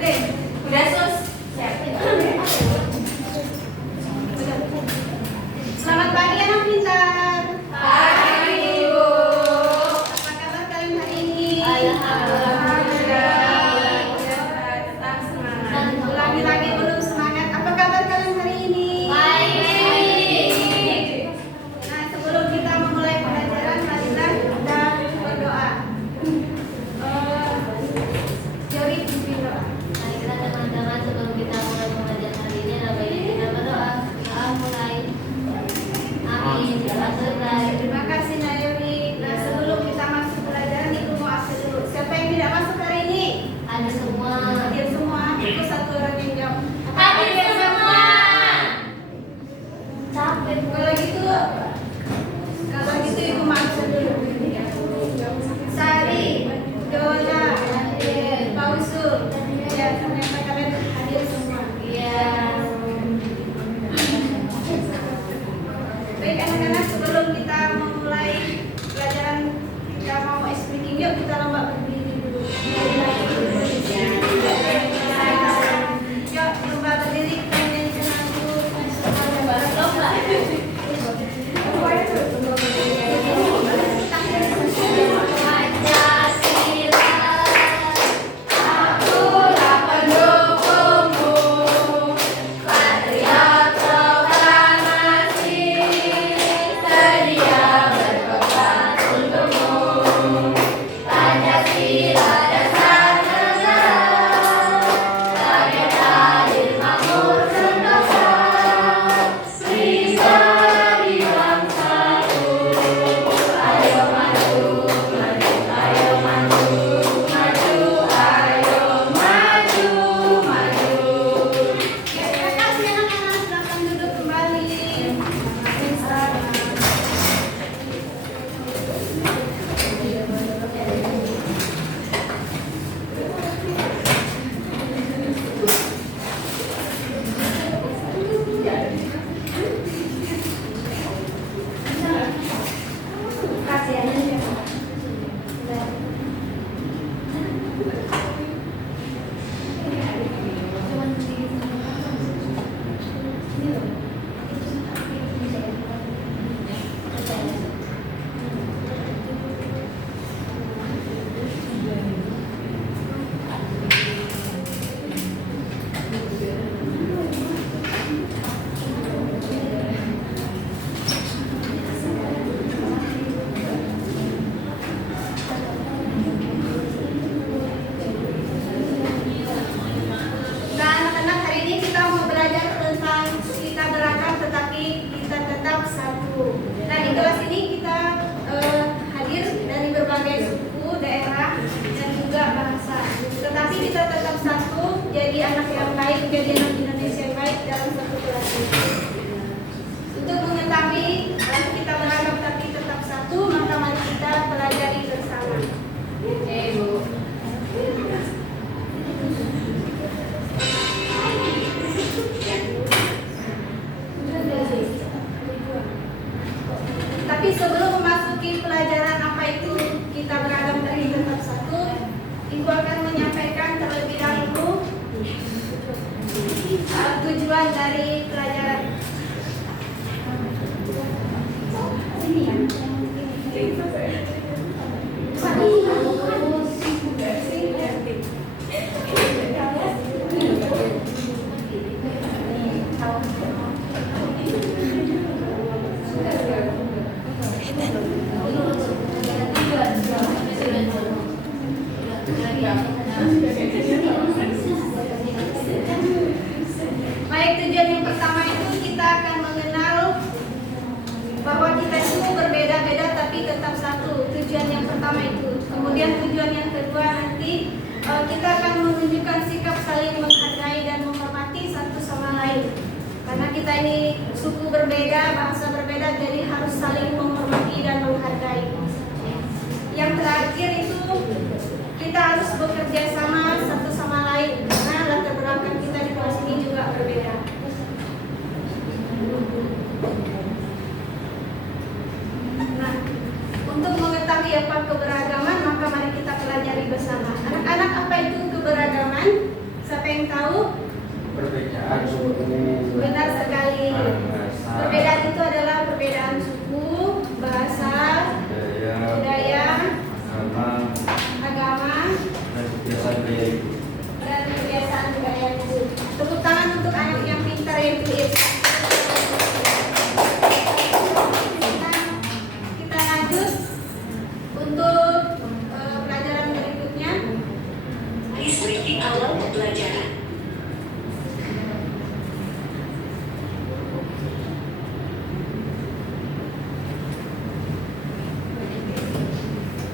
Udah sus. Selamat pagi anak pintar. Pagi Ibu. Apa kabar kalian hari ini? Alhamdulillah. Tetap semangat. Ulangi lagi belum semangat. Apa kabar kalian hari ini? Baik. Nah, sebelum kita memulai pelajaran, marilah kita berdoa. Jori pimpin doa. Baiklah teman-teman, sebelum kita mulai pengajian hari ini, baiknya kita berdoa. Kita mulai. Amin. Terima kasih Nayuri. Nah, sebelum kita masuk pelajaran, Ibu mau absen dulu. Siapa yang tidak masuk hari ini? Ada semua. Hadir semua. Itu satu orang yang jawab. Hadir semua. Capek. Kalau gitu Ibu mau absen dulu. Sari, Dola, Pausul. Ya, ternyata kalian hadir semua. Iya. Baik anak-anak, sebelum kita memulai pelajaran, kita mau speaking, yuk kita lomba berdiri dulu. Yuk lomba berdiri, kita nyanyikan lagu lomba. Terima kasih anak-anak, silakan duduk kembali. Nah, anak-anak, hari ini kita mau belajar tentang kita beragam tetapi kita tetap satu. Nah, di kelas ini kita hadir dari berbagai suku, daerah, dan juga bahasa. Tetapi kita tetap satu, jadi anak yang baik, jadi anak Indonesia yang baik dalam satu kelas ini. Untuk mengetahui kita beragam tapi tetap satu, maka mari kita pelajari bersama. Ibu. Tapi sebelum memasuki pelajaran apa itu kita beragam tapi tetap satu, Ibu akan menyampaikan terlebih dahulu tujuan dari pelajaran. Ini ya. Baik, tujuan yang pertama itu kita akan mengenal bahwa kita itu berbeda-beda tapi tetap satu. Tujuan yang pertama itu. Kemudian tujuan yang kedua nanti kita akan menunjukkan sikap saling menghargai dan menghormati satu sama lain. Karena kita ini suku berbeda, bahasa berbeda, jadi harus saling menghormati dan menghargai. Yang terakhir itu kita harus bekerja sama satu sama lain karena latar belakang kita di kelas ini juga berbeda. Nah, untuk mengetahui apa keberagaman, maka mari kita pelajari bersama. Anak-anak, apa itu keberagaman? tahu? Perbedaan suku. Benar sekali. Perbedaan itu adalah perbedaan suku, bahasa, budaya, agama, dan kebiasaan gaya hidup. dan kebiasaan budaya itu. Tepuk tangan untuk anak yang pintar yaitu Irsa. Kita lanjut untuk pelajaran berikutnya. Diseliti awal pembelajaran.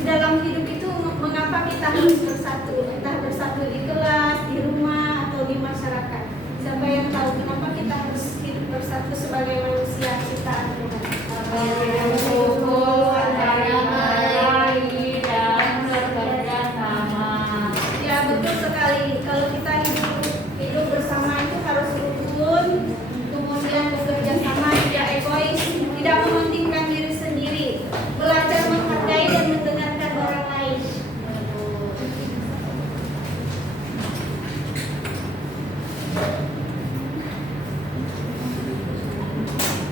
Di dalam hidup itu mengapa kita harus bersatu? Entah bersatu di kelas, di rumah, atau di masyarakat. Siapa yang tahu kenapa kita harus hidup bersatu sebagai manusia ciptaan Tuhan? Berkumpul antara baik dan bekerja sama. Ya, betul sekali. Kalau kita hidup bersama itu harus rukun, kemudian bekerja sama, tidak egois, tidak mementingkan diri sendiri, belajar menghargai dan mendengarkan orang lain.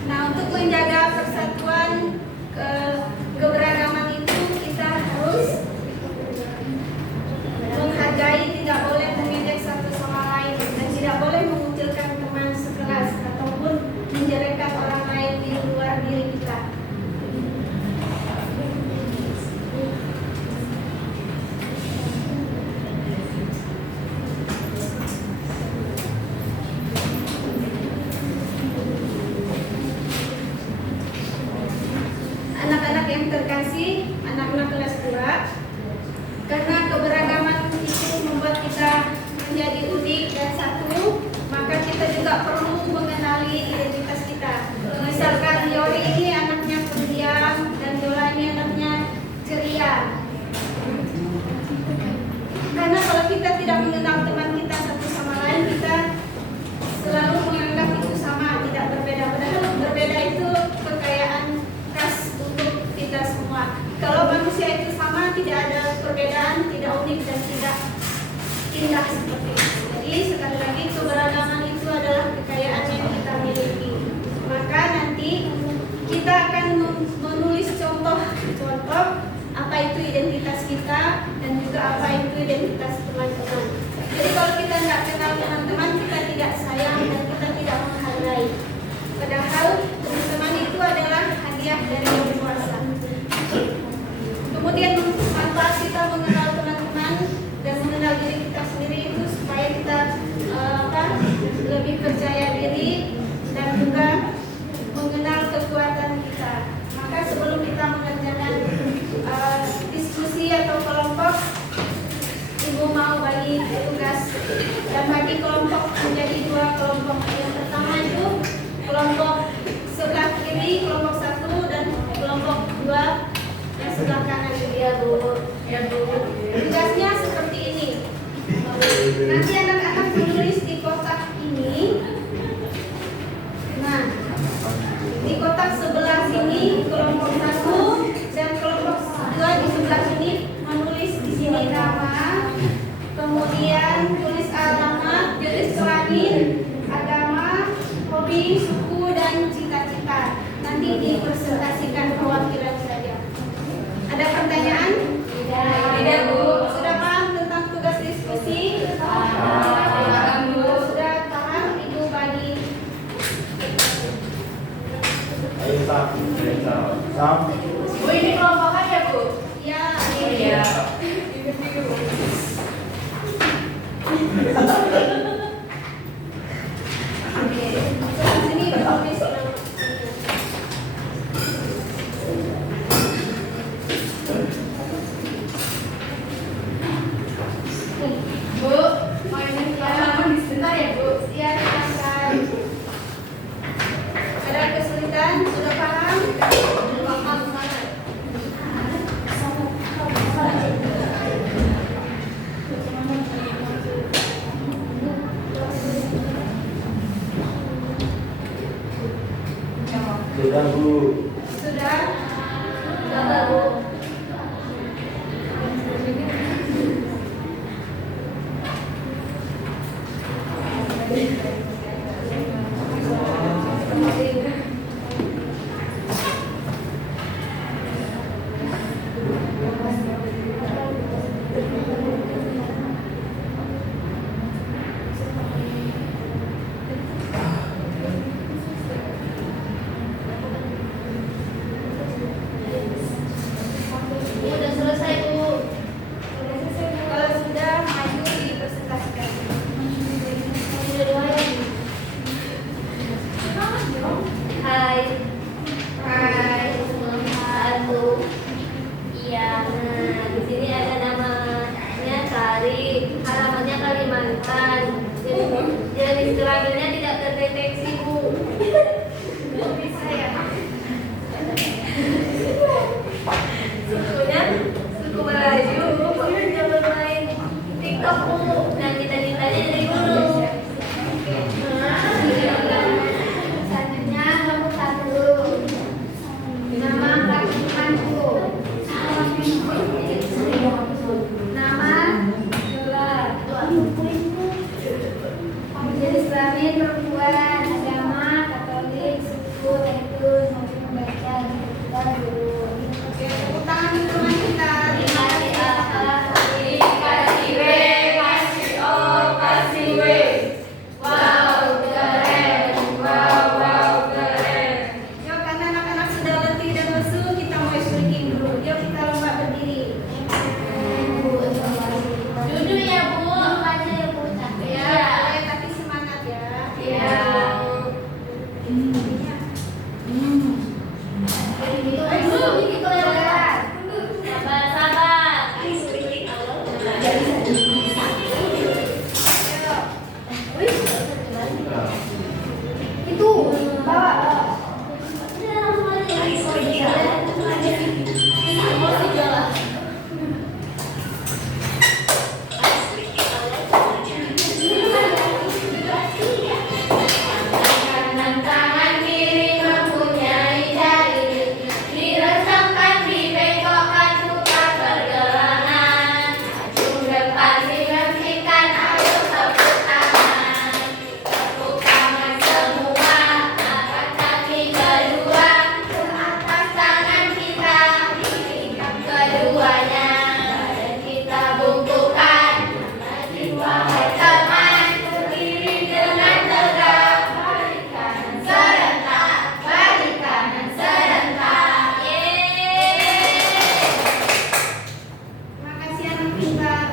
Nah, untuk menjaga persatuan keberagaman itu kita harus menghargai, tidak boleh mengejek satu sama lain, dan tidak boleh mengucilkan teman sekelas ataupun menjelekkan orang lain di luar diri kita. Anak-anak yang terkasih, anak-anak kelas 2, karena keberagaman itu membuat kita menjadi unik dan satu, maka kita juga perlu mengenali identitas kita. Misalkan Yori ini anaknya pendiam dan Yola ini anaknya ceria. Karena kalau kita tidak mengenal teman kita satu sama lain, kita selalu menganggap itu sama, tidak berbeda. Padahal berbeda itu kekayaan khas untuk kita semua. Kalau manusia itu sama, tidak ada perbedaan, tidak unik dan tidak indah seperti itu. Jadi sekali lagi keberagaman itu adalah kekayaan yang kita miliki. Maka nanti kita akan menulis contoh apa itu identitas kita dan juga apa itu identitas teman-teman. Jadi kalau kita nggak kenal teman-teman, kita tidak sayang dan kita tidak menghargai. Padahal teman-teman itu adalah hadiah dari Yang Kuasa. Kemudian manfaat kita mengenal teman-teman dan mengenal diri kita sendiri itu supaya kita lebih percaya diri dan juga mengenal kekuatan kita. Maka sebelum kita mengerjakan diskusi atau kelompok, Ibu mau bagi tugas dan bagi kelompok menjadi 2 kelompok. Yang pertama itu kelompok sebelah kiri, kelompok 1, dan kelompok 2 yang sebelah kanan. Ya Bu. Tugasnya seperti ini. Nanti anak-anak menulis di kotak ini. Nah, di kotak sebelah sini kelompok 1 dan kelompok 2 di sebelah sini menulis di sini nama, kemudian tulis alamat, jenis kelamin, agama, hobi, suku, dan cita-cita. Nanti dipresentasikan perwakilan saja. Ada pertanyaan? Tidak, Bu. Sudah paham tentang tugas diskusi? Paham, Bu. Sudah paham? Ibu bagi. Ayo Sam. Bu, ini kelompokan ya, Bu? Ya, Iya. Sini menulis nama. Bu, mau ini halaman sebentar ya, Bu? Ya, silakan. Ada kesulitan? Sudah paham? Paham banget. Sudah Bu. Sudah? Sudah, Bu. Udah selesai, Bu. Kalau sudah maju dipresentasikan. Udah dua ya. Hai. Hai. Halo. Iya. Nah, di sini ada namanya Sari, alamatnya Kalimantan. Jenis kelaminnya tidak terdeteksi, Bu. Bisa ya? Sukunya suku Melayu. Hobinya bermain TikTok, Bu. Nah, cita-citanya dari guru. Selanjutnya nomor 1. Nama kaki-kakiku. Nama gelar. Jenis kelamin perempuan. Agama Katolik. Suku Hindu. Hobi membaca. Dan guru. Oke, tepuk tangan teman kita. Terima kasih. Kasih W, kasih O, kasih W. Wow, keren. Wow, keren. Yuk, karena anak-anak sudah letih dan lesu, kita mulai stretching dulu. Yuk, kita lomba berdiri. Duduk ya, Bu. Baca ya, Bu. Capek Ya, ya. boleh, tapi semangat ya. Iya. Ayo, ini kelewatan. Sabar. Listrik awal pembelajaran. Itu, bawa. Listrik awal pembelajaran. Listrik awal pembelajaran. Kanan tangan kiri mempunyai jari, direntangkan, dibengkokkan, putar pergelangan. Maju depan dihentikan, ayo tepuk tangan. Tepuk tangan semua, angkat kaki kedua ke atas tangan kita, tinggikan keduanya. Badan kita bungkukan, maju wahai teman, berdiri dengan tegak. Balik kanan serentak, balik kanan serentak. Makasih anak pintar.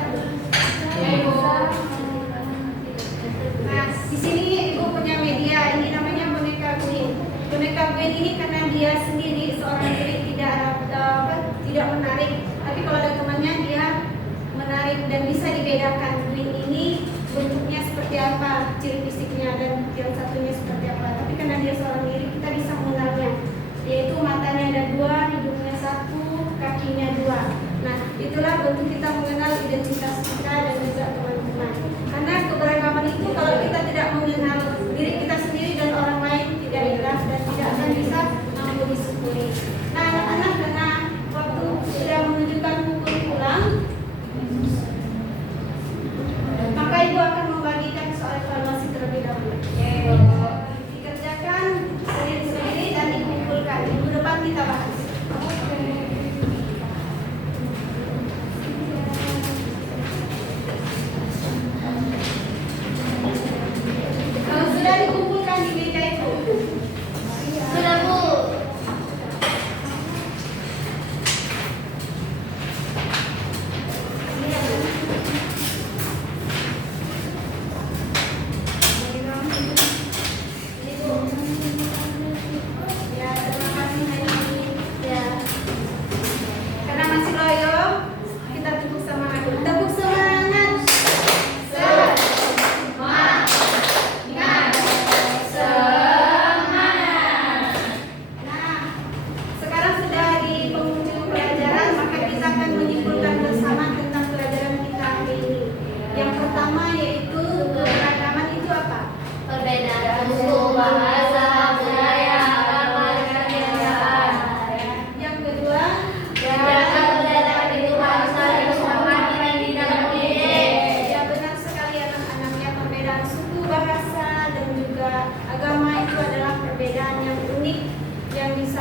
Nah, di sini Ibu punya media. Ini namanya boneka Queen. Boneka Queen ini karena dia sendiri seorang diri tidak menarik. Tapi kalau ada temannya dia menarik dan bisa dibedakan. Queen ini bentuknya seperti apa, ciri fisiknya, dan yang satunya seperti apa. Tapi karena dia seorang diri, kita bisa mengenalnya. Yaitu matanya ada 2, hidungnya 1, kakinya 2. Nah, itulah bentuk kita mengenal identitas kita dan juga teman-teman. Karena keberagaman itu kalau kita tidak mengenal diri kita sendiri dan orang lain tidak indah dan tidak akan bisa mampu disyukuri. Nah, anak-anak, karena waktu sudah menunjukkan pukul pulang, maka Ibu akan membagikan soal evaluasi terlebih dahulu. Dikerjakan sendiri-sendiri dan dikumpulkan. Minggu depan kita bahas.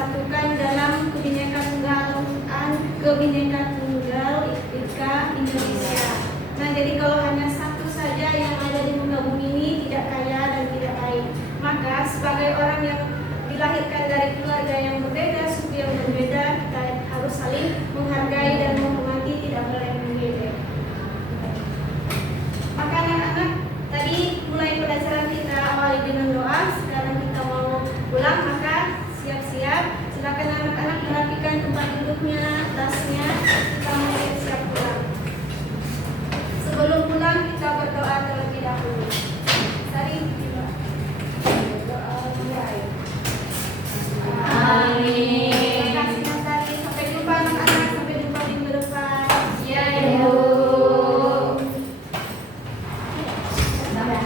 disatukan dalam Kebinekaan Tunggal Ika Indonesia. Nah, jadi kalau hanya satu saja yang ada di muka bumi ini tidak kaya dan tidak baik, maka sebagai orang yang dilahirkan dari keluarga yang berbeda, suku yang berbeda, kita harus saling menghargai dan menghormati, tidak boleh mengejek. Maka anak-anak, tadi mulai pelajaran kita awali dengan doa. Sekarang kita mau pulang, maka siap-siap. Silakan anak-anak merapikan tempat duduknya, tasnya. Kita mau siap-siap pulang. Sebelum pulang kita berdoa terlebih dahulu. Mari doa mulai. Amin. Terima kasih Natali. Sampai jumpa anak-anak. Sampai jumpa minggu depan. Ya, Ibu. Selamat.